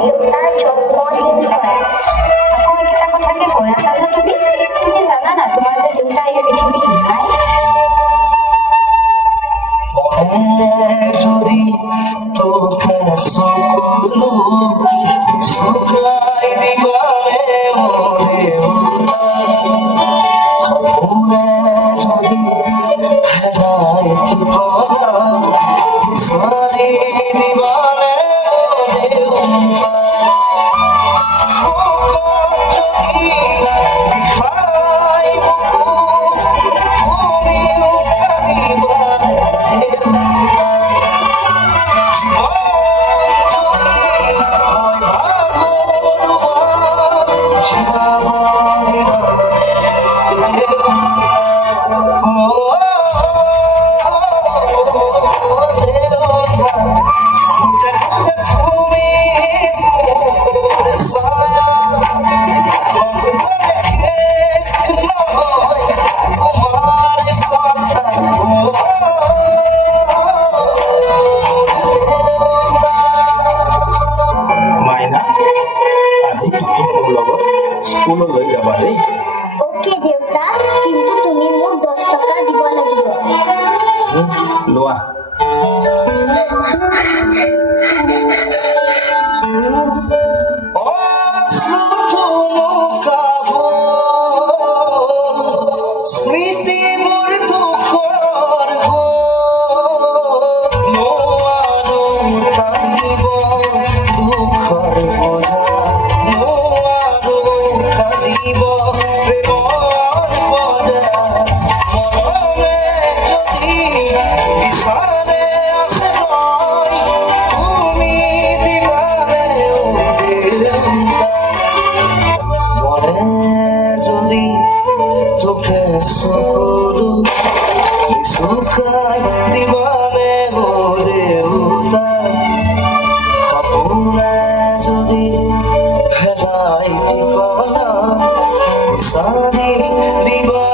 দেউতাৰ job morning হয়। আকৌ একেটা কথাকে কৈ আছা যে তুমি জানা না তোমাৰ যে দেউতা এই পৃথিৱীত নাই। যদি তোকে সকলো শুকাই দিবারে মরে যদি হেরাই ঠিকনা সারি দিবারে যদি বিখাই তুমি স্কুললৈ যাবা দেই। অ'কে দেউতা, কিন্তু তুমি মোক 10 টকা দিব লাগিব। লোৱা। স্মৃতিবোৰ দুখৰ নোৱাৰো টানিব দুখৰ বোজা নোৱাৰো সাজিব প্ৰেমৰ বজা মৰমে যদি বিচাৰে আশ্ৰয় তুমি দিবাৰে মনে যদি তোকে সকলো শুকাই দিবানে গো দেউতা সপোনে যদি হেৰাই ঠিকনা বিচাৰি দিবা